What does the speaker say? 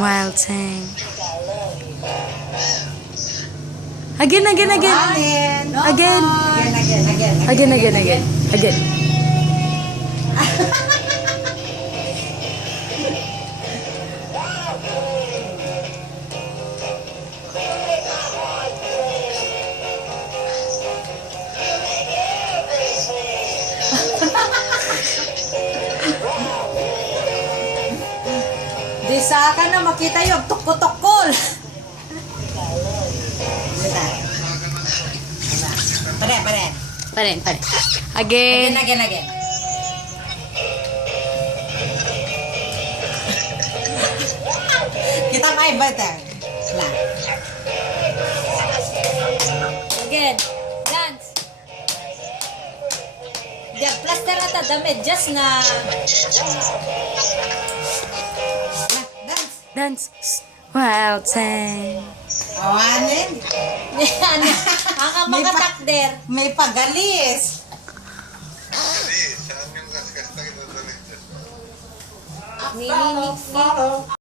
Wild thing. Again. Again. Again. Di sa akin na makita yung tukol-tukol. Pare. Parin. Again. Again. Kita may butter. Again. Dance. Diyan, plaster ata damit. Just na. Dance. Wild thing. Awanin. Ang mga takder. May pagalis. Nilinig.